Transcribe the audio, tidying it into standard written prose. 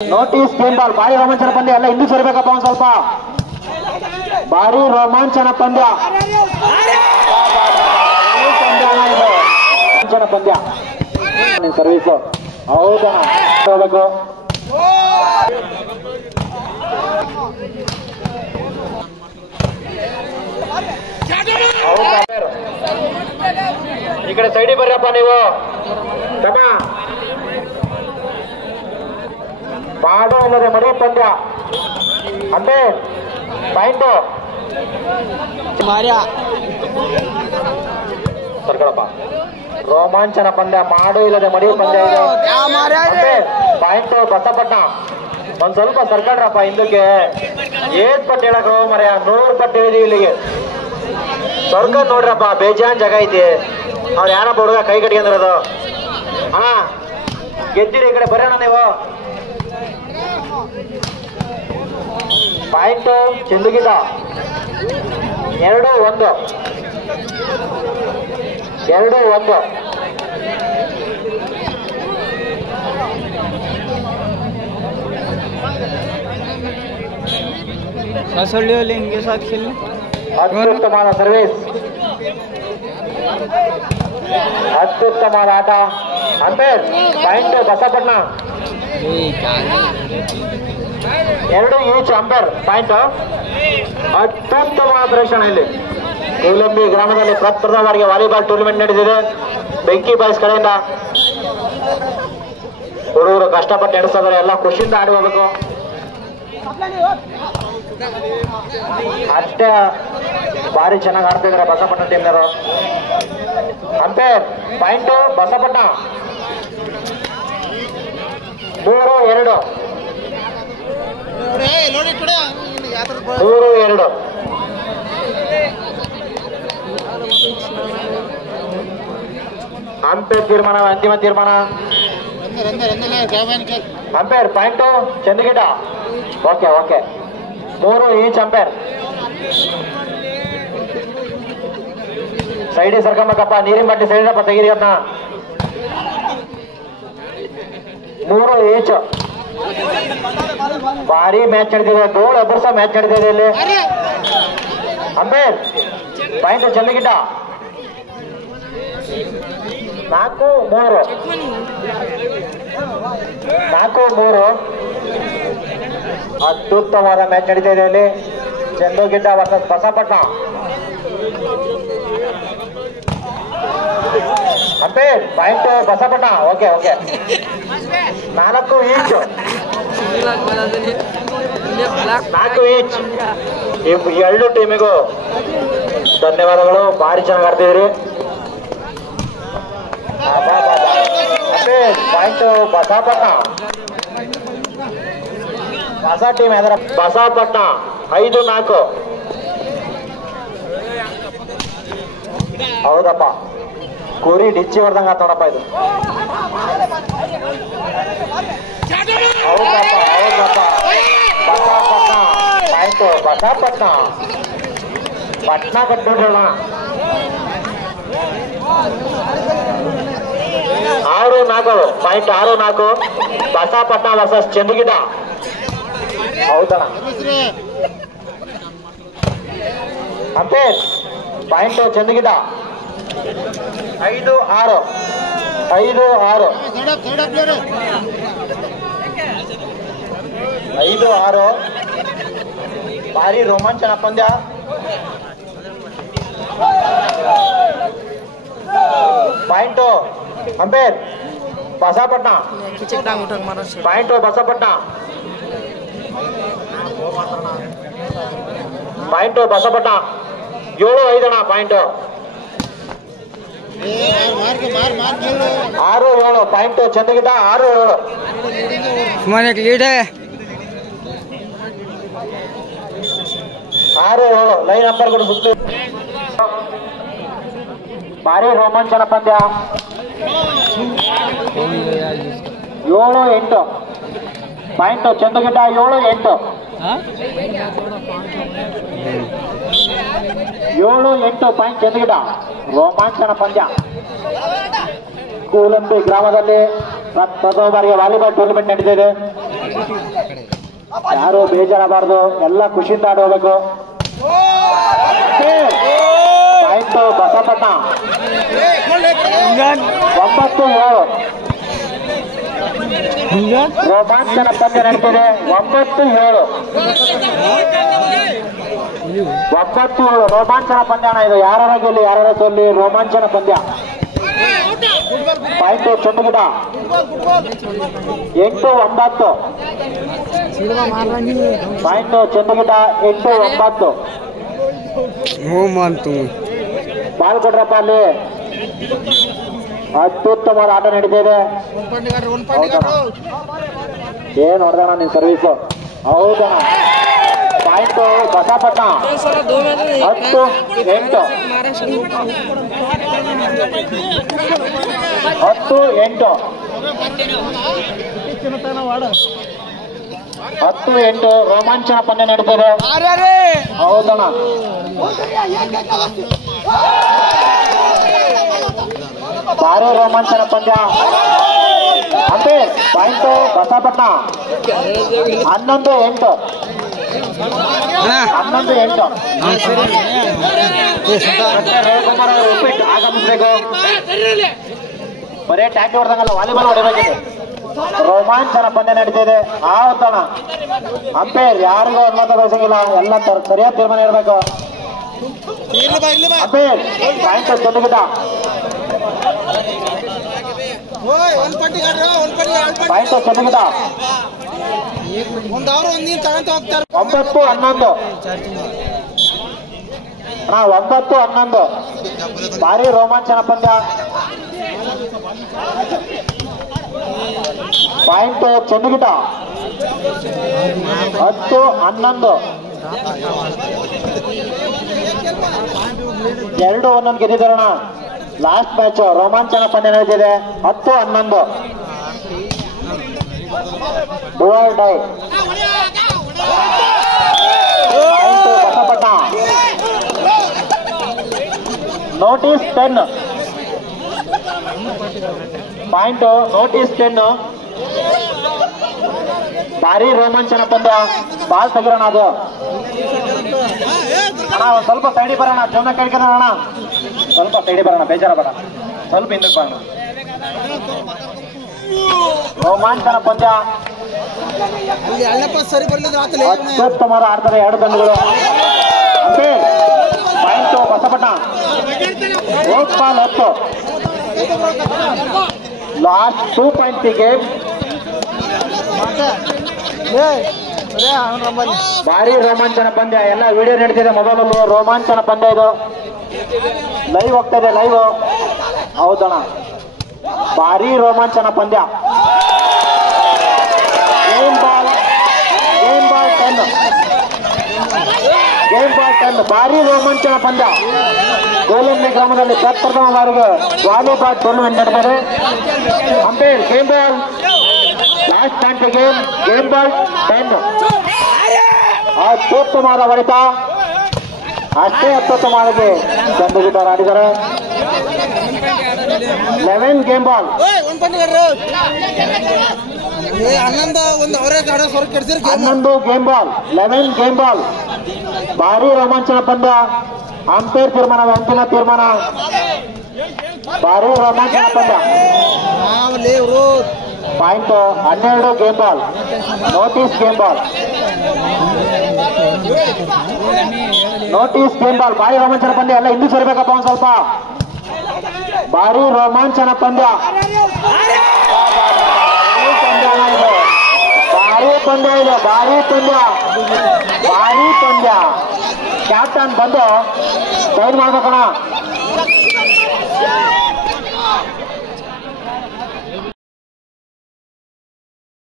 Notice game ball. ಭಾರಿ ರೋಮಾಂಚನ ಪಂದ್ಯ. ಎಲ್ಲ ಹಿಂದೂ ಸೇರ್ಬೇಕಪ್ಪ ಒಂದ್ ಸ್ವಲ್ಪ. ಭಾರಿ ರೋಮಾಂಚನ ಪಂದ್ಯ. ರೋಮಾಂಚನ ಪಂದ್ಯ. ಸರ್ವಿಸ್ ಹೌದಾ ಹೋಗ್ಬೇಕು. ಈ ಕಡೆ ಸೈಡಿಗೆ ಬರ್ರಪ್ಪ ನೀವು. ಮಾಡೋ ಇಲ್ಲದೆ ಮಡಿ ಪಂದ್ಯ. ಅಂದ್ರೆ ಪಾಯಿಂಟು ಸರ್ಕಳಪ್ಪ. ರೋಮಾಂಚನ ಪಂದ್ಯ. ಮಾಡು ಇಲ್ಲದೆ ಮಡಿ ಪಂದ್ಯ. ಪಾಯಿಂಟು ಬಸಪಟ್ಟ. ಒಂದ್ ಸ್ವಲ್ಪ ಸರ್ಕಳ್ರಪ್ಪ ಹಿಂದಕ್ಕೆ. ಏಟ್ ಪಟ್ಟು ಹೇಳಕ್ ಮರ್ಯ 100 ಪಟ್ಟು ಹೇಳಿದೀವಿ ಇಲ್ಲಿಗೆ. ಸರ್ಕಲ್ ನೋಡ್ರಪ್ಪ, ಬೇಜಾನ್ ಜಾಗ ಐತಿ. ಅವ್ರು ಯಾರಪ್ಪ ಹುಡುಗ ಕೈ ಕಟ್ಕೊಂಡಿರೋದು. ಹಾ ಗೆದ್ದಿರಿ. ಈ ಕಡೆ ಬರೋಣ ನೀವು. ಪಾಯಿಂಟು ಚೆಂದುಗಿದ 2-1. 2-1. ಅತ್ಯುತ್ತಮವಾದ ಸರ್ವಿಸ್, ಅತ್ಯುತ್ತಮವಾದ ಆಟ. Umpire point Basapatna. 2 each umpire point. ಅತ್ಯುತ್ತಮವಾದ ಪ್ರದರ್ಶನ ಇಲ್ಲಿ ಕೋಲಂಬಿ ಗ್ರಾಮದಲ್ಲಿ ಪ್ರಪ್ರಥಮವಾಗಿ ವಾಲಿಬಾಲ್ ಟೂರ್ನಮೆಂಟ್ ನಡೆದಿದೆ. ಬೆಂಕಿ ಬಾಯ್ಸ್ ಕಡೆಯಿಂದ ಹುಡುಗರು ಕಷ್ಟಪಟ್ಟು ನಡೆಸಿದ್ರೆ ಎಲ್ಲ ಖುಷಿಯಿಂದ ಆಡಿ ಹೋಗ್ಬೇಕು. ಅಷ್ಟೇ ಭಾರಿ ಚೆನ್ನಾಗಿ ಆಡ್ತಿದ್ದಾರೆ ಬಸಪಟ್ನ ಟೀಮ್ನವರು. Umpire point Basapatna. 3-2. 3-2. ಅಂಪೇರ್ ತೀರ್ಮಾನ, ಅಂತಿಮ ತೀರ್ಮಾನ. Umpire point Chandragida. Okay okay. 3 each umpire. ಸೈಡಿ ಸರ್ಕಂಬಕ್ಕಪ್ಪ. ನೀರಿನ ಬಟ್ಟೆ ಸೈಡಪ್ಪ ತೆಗೀರಿ ಅದನ್ನ. 3 ಈಚ್. ಭಾರಿ ಮ್ಯಾಚ್ ನಡೆದಿದೆ. ಗೋಲ್ ಎಬ್ಬರ್ಸ ಮ್ಯಾಚ್ ನಡೆದಿದೆ ಇಲ್ಲಿ. Umpire point Chandragida. 4-3. 4-3. ಅತ್ಯುತ್ತಮವಾದ ಮ್ಯಾಚ್ ನಡೀತಾ ಇದೆ ಇಲ್ಲಿ. Chandragida versus Basapatna. Umpire point Basapatna. Okay okay. 4 each. 4 each. ಈ 2 ಟೀಮಿಗೂ ಧನ್ಯವಾದಗಳು. ಭಾರಿ ಚೆನ್ನಾಗಿ ಆಡ್ತಿದ್ರಿ. ಪಾಯಿಂಟ್ ಬಸಪಟ್ನ. ಹೊಸ ಟೀಮ್ ಯಾವ್ದಾರ? ಬಸಪಟ್ನ 5-4. ಹೌದಪ್ಪ, ಕುರಿ ಡಿಚ್ಚಿ ಹೊಡೆದಂಗ ನೋಡಪ್ಪ ಇದು. ಹೌದಪ್ಪ ಹೌದಪ್ಪ. ಬಸಪಟ್ನ ಪಾಯಿಂಟ್. ಬಸಪಟ್ನ ಪಟ್ನ ಕಟ್ಬಿಡ್ರಣ. 6-4 ಪಾಯಿಂಟ್. 6-4 ಬಸಪಟ್ನ ವರ್ಸಸ್ ಚಂದ್ರಗಿಡ. ಹೌದಣ್ಣ. Umpire point Chandragida. 5-6. 5-6. 5-6. ಭಾರಿ ರೋಮಾಂಚನ ಪಂದ್ಯ. Point umpire Basapatna. Point Basapatna. Point Basapatna. 7-5 point. 6-7 point Chandragida. 6-7. Lead 6-7. Line number ಕೂಡ ಸುತ್ತು. ಭಾರಿ ರೋಮಾಂಚನ ಪಂದ್ಯ. 7-8 ಪಾಯಿಂಟ್ ಚಂದ್ರಗಿಡ್ಡ. 7-8. 7-8 ಪಾಯಿಂಟ್ ಚಂದ್ರಗಿಡ. ರೋಮಾಂಚನ ಪಂದ್ಯ. ಕೋಲಂಬಿ ಗ್ರಾಮದಲ್ಲಿ ಪ್ರಥಮ ಬಾರಿಗೆ ವಾಲಿಬಾಲ್ ಟೂರ್ನಮೆಂಟ್ ನಡೆದಿದೆ. ಯಾರು ಬೇಜಾರಬಾರ್ದು, ಎಲ್ಲ ಖುಷಿಯಿಂದ ಆಡೋಗ್ಬೇಕು. ಆಯ್ತು ಬಸಪಟ್ಟ 9-7 ರೋಮಾಂಚನ ಪಂದ್ಯ ನಡೀತಿದೆ. 9-7 ರೋಮಾಂಚನ ಪಂದ್ಯ ಇದು. ಯಾರ ಗೆಲ್ಲಿ ಯಾರ ಸೋಲ್ಲಿ ರೋಮಾಂಚನ ಪಂದ್ಯ. ಪಾಯಿಂಟ್ ಚೊಂಡುಗಿಡ 8-9 ಪಾಯಿಂಟ್ ಚೊಂಡುಗಿಡ 8-9 ಬಾಲ್ ಕೊಡ್ರಪ್ಪ ಅಲ್ಲಿ. ಅತ್ಯುತ್ತಮವಾದ ಆಟ ನಡೀತಿದೆ. ಏನ್ ಹೊಡೆದಣ ನಿನ್ ಸರ್ವೀಸು? ಹೌದಣ. ಪಾಯಿಂಟ್ ಬಸಪಟ್ಟ 10-8 10-8 ರೋಮಾಂಚನ ಪಂದ್ಯ ನಡೀತಿದೆ. ಹೌದಣ. ಭಾರಿ ರೋಮಾಂಚನ ಪಂದ್ಯ. ಅಂತೆ ಪಾಯಿಂಟ್ ಬಸಪಟ್ಟ 11-8 ರವಿಕುಮಾರ್ ಅವರು ರಿಪೀಟ್ ಆಗಮಿಸಬೇಕು. ಬರೇ ಟ್ಯಾಕಿ ಹೊಡೆದಂಗಲ್ಲ, ವಾಲಿಬಾಲ್ ಹೊಡಿಬೇಕಿದೆ. ರೋಮಾಂಚನ ಪಂದ್ಯ ನಡೀತಿದೆ. ಆವತ್ತಣ ಅಂಪೇರ್ ಯಾರಿಗೂ ಅನುಮತ ಬಯಸಂಗಿಲ್ಲ, ಎಲ್ಲ ಸರಿಯಾದ ತೀರ್ಮಾನ ಇರಬೇಕು. Umpire point Chandragida point Chandragida 9-11 9-11 ಭಾರಿ ರೋಮಾಂಚನ ಪಂದ್ಯ. ಪಾಯಿಂಟ್ ಚೊಂಡುಗಿಡ 10-11 2-1 ಗೆದ್ದಿದ್ದಾರಣ. ಲಾಸ್ಟ್ ಮ್ಯಾಚ್ ರೋಮಾಂಚನ ಪಂದ್ಯ ನಡೀತಿದೆ. 10-11 do or die. Point Basapatna notice 10 point notice 10 ಭಾರಿ ರೋಮಾಂಚನ ಪಂದ್ಯ. ಬಾಲ್ ತೆಗಿರೋಣ ಅದು ಅಣ್ಣ. ಒಂದ್ ಸ್ವಲ್ಪ ಸೈಡಿ ಬರೋಣ, ಜೀವನ ಕೇಳ್ಕೊಳ್ಳೋಣ ಅಣ್ಣ. ಸ್ವಲ್ಪ ಸೈಡಿ ಬರೋಣ, ಬೇಜಾರ ಬೇಡ, ಸ್ವಲ್ಪ ಹಿಂದಕ್ಕೆ ಬರೋಣ. ರೋಮಾಂಚನ ಪಂದ್ಯ. ಅತ್ಯುತ್ತಮವಾದ ಆಡ್ತಾರೆ ಎರಡು ತಂಡಗಳು. Point Basapatna 10 last 2 point game. ಭಾರಿ ರೋಮಾಂಚನ ಪಂದ್ಯ. ಎಲ್ಲ ವಿಡಿಯೋ ನಡೀತಿದೆ ಮೊಬೈಲಲ್ಲಿ. ರೋಮಾಂಚನ ಪಂದ್ಯ ಇದು. ಲೈವ್ ಹೋಗ್ತಾ ಇದೆ, ಲೈವ್. ಹೌದಣ್ಣ, ಭಾರಿ ರೋಮಾಂಚನ ಪಂದ್ಯ. ಗೇಮ್ ಬಾಲ್ 10 ಭಾರಿ ರೋಮಾಂಚನ ಪಂದ್ಯ. ಗೋಲಂಬಿ ಗ್ರಾಮದಲ್ಲಿ ಪ್ರಪ್ರಥಮ ಬಾರಿಗೆ ವಾಲಿಬಾಲ್ ಟೂರ್ನಮೆಂಟ್ ನಡೆದಿದೆ. Umpire game ball last point game ball 10. ಅತ್ಯುತ್ತಮವಾದ ಹೊಡೆತ. ಅಷ್ಟೇ ಅತ್ಯುತ್ತಮವಾಗಿ ಚಂದ್ರಗಿಟ್ಟ ಆಡಿದ್ದಾರೆ. 11 game ball 11 game ball 11 game ball. ಭಾರಿ ರೋಮಾಂಚನ ಪಂದ್ಯ. ಅಂಪೇರ್ ತೀರ್ಮಾನ, ಅಂತಿಮ ತೀರ್ಮಾನ. ಭಾರಿ ರೋಮಾಂಚನ ಪಂದ್ಯ. Point 12 game ball notice game ball ಭಾರಿ ರೋಮಾಂಚನ ಪಂದ್ಯ. ಎಲ್ಲ ಹಿಂದೂ ಸೇರ್ಬೇಕಪ್ಪ ಒಂದ್ ಸ್ವಲ್ಪ. ಭಾರಿ ರೋಮಾಂಚನ ಪಂದ್ಯ. ಭಾರಿ ಪಂದ್ಯ. ಕ್ಯಾಪ್ಟನ್ ಬಂದು ಸೈಡ್ ಮಾಡ್ಬೇಕಣ್ಣ.